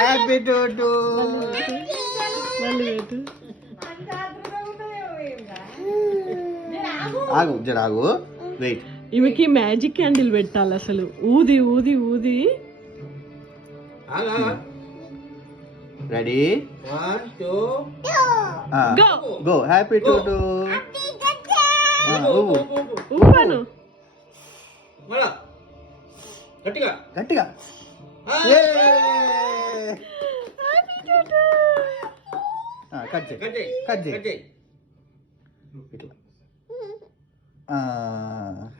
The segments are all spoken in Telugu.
Happy to to. ఆగు జర ఆగు, వెయిట్. ఈమెకి మ్యాజిక్ క్యాండిల్ పెట్టాలి అసలు, ఊది ఊది ఊది. Ready, 1 2 go. Happy to to. ఊపాను గట్టిగా గట్టిగా. కట్ చేయి, కట్ చేయి. ఇట్లా.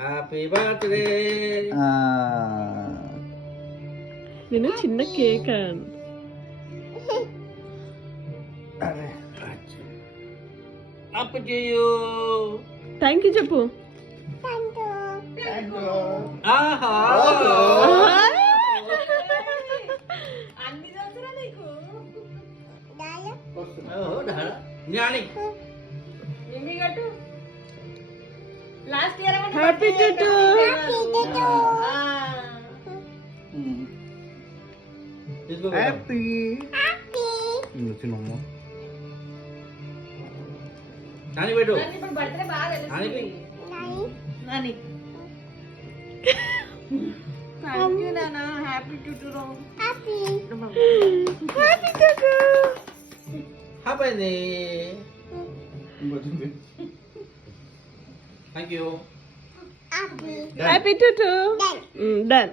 Happy birthday. నేను చిన్న cake. Up to you. Thank you చెప్పు. ఆహా, జ్ఞాని. Happy to to. హ్యాపీ తినమ్మా. నాని పెట్టు. నాని థ్యాంక్ యూ నానా. Happy to to. Happy to to. Happy. Thank you. Happy to to. Done.